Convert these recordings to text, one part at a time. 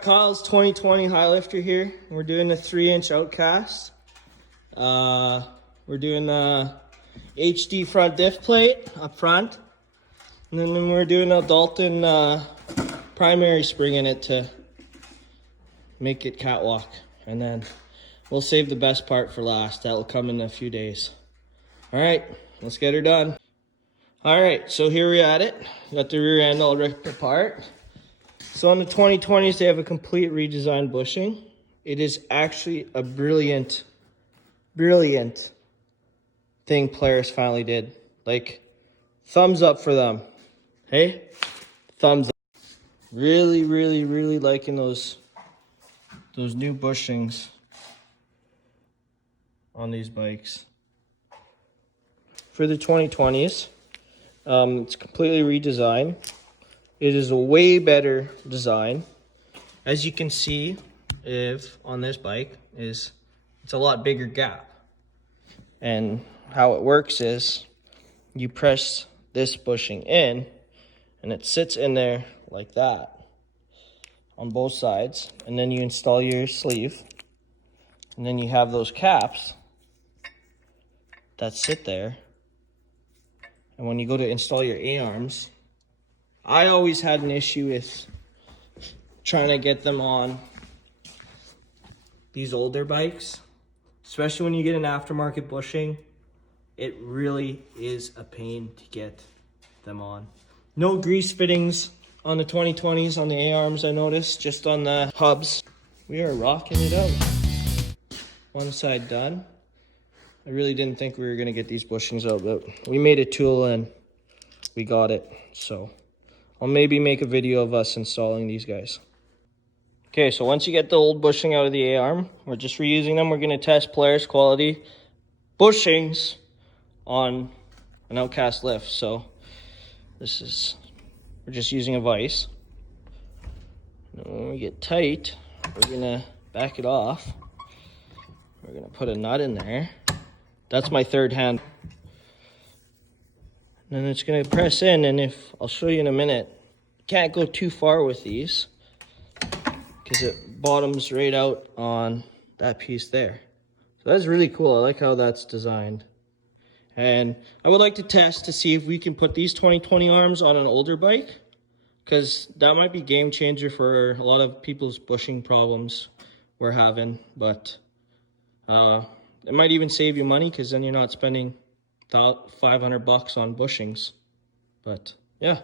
got Kyle's 2020 Highlifter here. We're doing a 3-inch Outkast. We're doing a HD front diff plate up front. And then we're doing a Dalton primary spring in it to make it catwalk. And then we'll save the best part for last. That'll come in a few days. All right, let's get her done. All right, so here we're at it. Got the rear end all ripped apart. So on the 2020s, they have a complete redesigned bushing. It is actually a brilliant thing Polaris finally did. Like, thumbs up for them. Hey, thumbs up. Really liking those new bushings on these bikes. For the 2020s, it's completely redesigned. It is a way better design. As you can see, if on this bike it's a lot bigger gap. And how it works is you press this bushing in and it sits in there like that on both sides. And then you install your sleeve. And then you have those caps that sit there. And when you go to install your A-arms, I always had an issue with trying to get them on these older bikes, especially when you get an aftermarket bushing. It really is a pain to get them on. No grease fittings on the 2020s on the A-arms, I noticed, just on the hubs. We are rocking it out. One side done. I really didn't think we were gonna get these bushings out, but we made a tool and we got it, so. I'll maybe make a video of us installing these guys. Okay, so once you get the old bushing out of the A-arm, we're just reusing them. We're gonna test Polaris quality bushings on an Outkast lift. So we're just using a vise. And when we get tight, we're gonna back it off. We're gonna put a nut in there. That's my third hand. And then it's gonna press in, and I'll show you in a minute, you can't go too far with these because it bottoms right out on that piece there. So that's really cool. I like how that's designed. And I would like to test to see if we can put these 2020 arms on an older bike, because that might be game changer for a lot of people's bushing problems we're having. But it might even save you money, because then you're not spending about $500 on bushings. But yeah,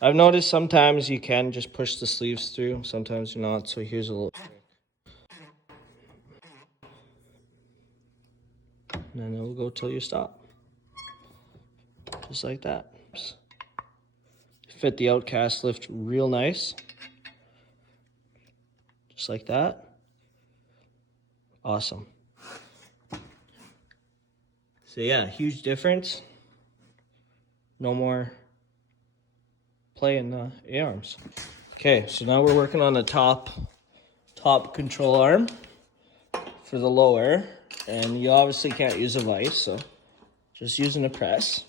I've noticed sometimes you can just push the sleeves through, sometimes you're not. So here's a little trick. And then it'll go till you stop, just like that. Fit the Outkast lift real nice, just like that. Awesome. So yeah, huge difference. No more play in the A-arms. Okay, so now we're working on the top control arm for the lower, and you obviously can't use a vise, so just using a press.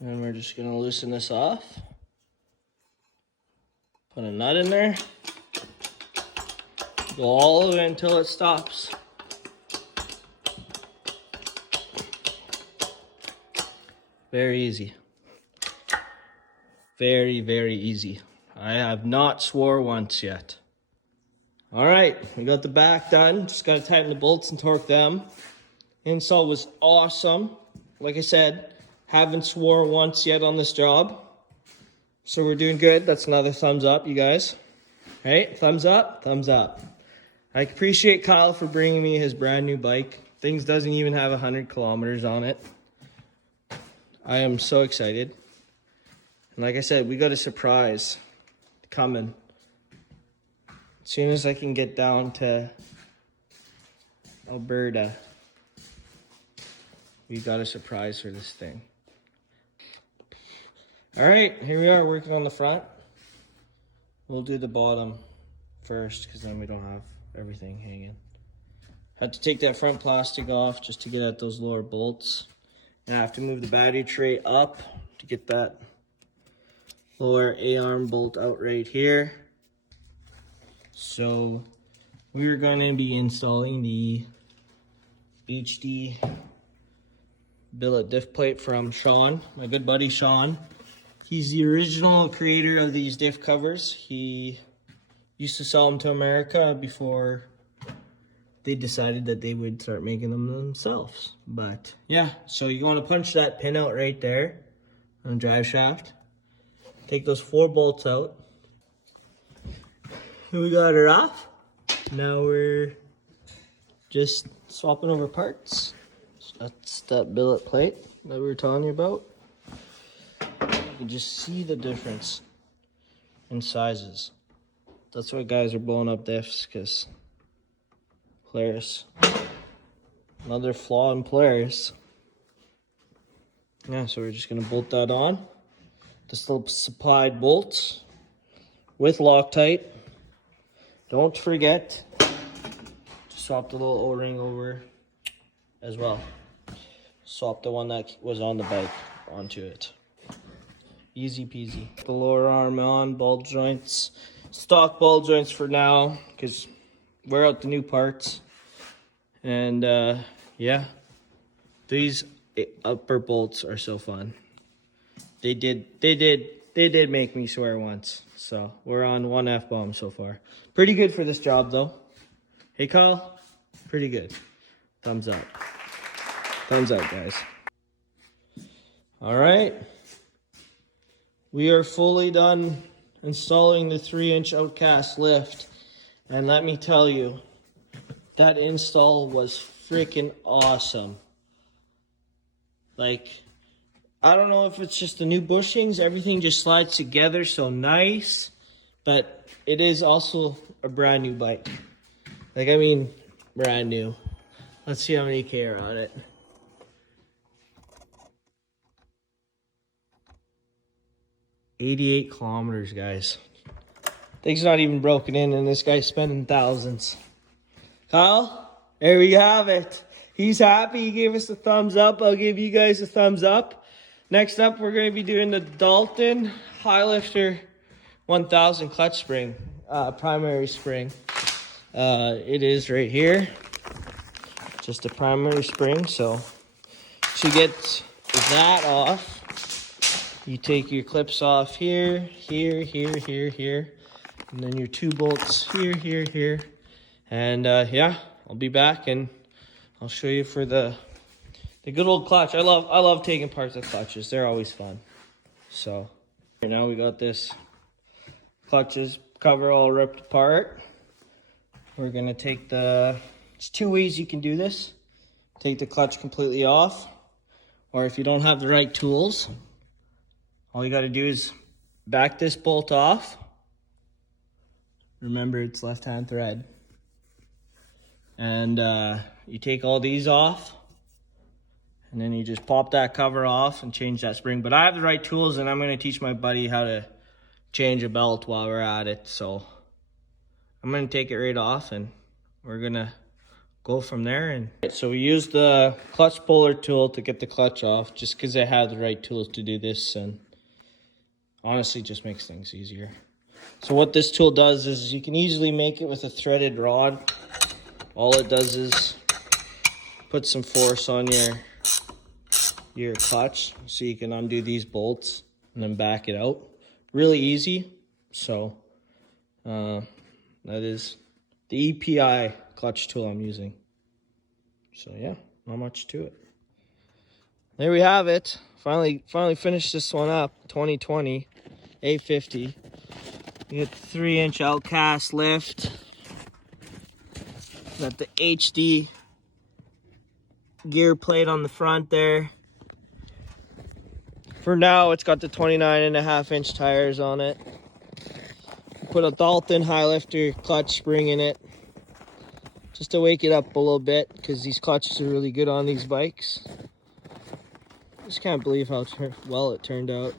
And we're just gonna loosen this off. Put a nut in there. Go all the way until it stops. Very easy. Very easy. I have not swore once yet. All right, we got the back done. Just gotta tighten the bolts and torque them. Install was awesome. Like I said, haven't swore once yet on this job. So we're doing good. That's another thumbs up, you guys. All right, thumbs up, thumbs up. I appreciate Kyle for bringing me his brand new bike. Things doesn't even have 100 kilometers on it. I am so excited. And like I said, we got a surprise coming. As soon as I can get down to Alberta, we got a surprise for this thing. All right, here we are working on the front. We'll do the bottom first, because then we don't have everything hanging. Had to take that front plastic off just to get at those lower bolts. And I have to move the battery tray up to get that lower A-arm bolt out right here. So we're going to be installing the HD billet diff plate from Sean, my good buddy Sean. He's the original creator of these diff covers. He used to sell them to America before they decided that they would start making them themselves. But yeah, so you want to punch that pin out right there on the drive shaft. Take those 4 bolts out. We got her off. Now we're just swapping over parts. So that's that billet plate that we were telling you about. You can just see the difference in sizes. That's why guys are blowing up diffs, because Polaris. Another flaw in Polaris. Yeah, so we're just gonna bolt that on. The still supplied bolts with Loctite. Don't forget to swap the little O-ring over as well. Swap the one that was on the bike onto it. Easy peasy. The lower arm on, ball joints. Stock ball joints for now, because we're out the new parts. And yeah, these upper bolts are so fun. They did make me swear once. So we're on 1 F-bomb so far. Pretty good for this job though. Hey Kyle, pretty good. Thumbs up. Thumbs up, guys. All right. We are fully done installing the 3-inch Outkast lift. And let me tell you, that install was freaking awesome. Like, I don't know if it's just the new bushings, everything just slides together so nice, but it is also a brand new bike. Like, I mean, brand new. Let's see how many K are on it. 88 kilometers, guys. Thing's not even broken in, and this guy's spending thousands. Kyle, there we have it. He's happy. He gave us a thumbs up. I'll give you guys a thumbs up. Next up, we're going to be doing the Dalton Highlifter 1000 clutch spring, primary spring. It is right here. Just a primary spring. So to get that off, you take your clips off here, here, here, here, here. And then your 2 bolts here, here, here. And yeah, I'll be back and I'll show you for the good old clutch. I love taking apart the clutches. They're always fun. So right now we got this clutches cover all ripped apart. We're gonna take there's 2 ways you can do this. Take the clutch completely off, or if you don't have the right tools, all you gotta do is back this bolt off. Remember, it's left-hand thread. And you take all these off, and then you just pop that cover off and change that spring. But I have the right tools, and I'm going to teach my buddy how to change a belt while we're at it. So I'm going to take it right off, and we're going to go from there. And so we use the clutch puller tool to get the clutch off, just because I have the right tools to do this, and honestly just makes things easier. So what this tool does is you can easily make it with a threaded rod. All it does is put some force on your clutch so you can undo these bolts and then back it out. Really easy. So that is the EPI clutch tool I'm using. So yeah, not much to it. There we have it. Finally finished this one up. 2020 850. We got the 3-inch Outkast lift. Got the HD gear plate on the front there. For now, it's got the 29.5-inch tires on it. Put a Dalton Highlifter clutch spring in it, just to wake it up a little bit, because these clutches are really good on these bikes. Just can't believe how well it turned out.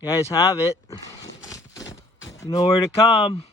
You guys have it. You know where to come.